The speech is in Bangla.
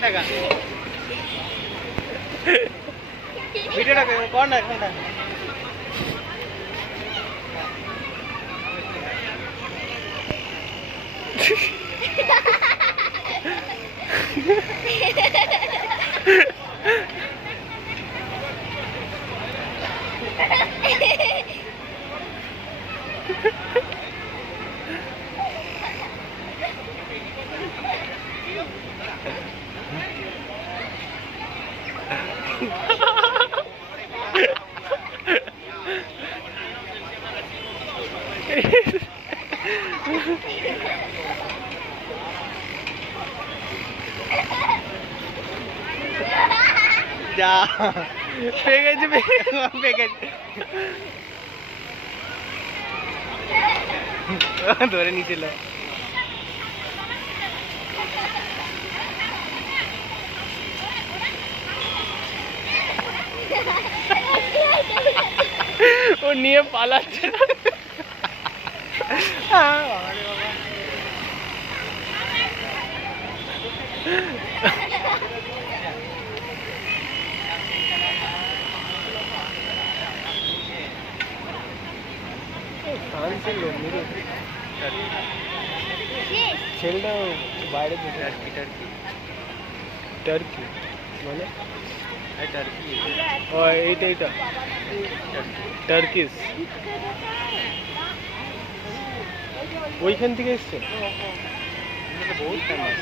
দেখা ভিডিওটা কর না কোনটা যা পেয়ে গেছে ধরে নিছিল ও নিয়ে পালাচ্ছে ফ্রান্সের লোক ছেলেটা বাইরে টার্কি টার্কি টার্কি মানে টার্কি ও এইটা এইটা টার্কিস ওইখান থেকে এসছে বহুত ফেমাস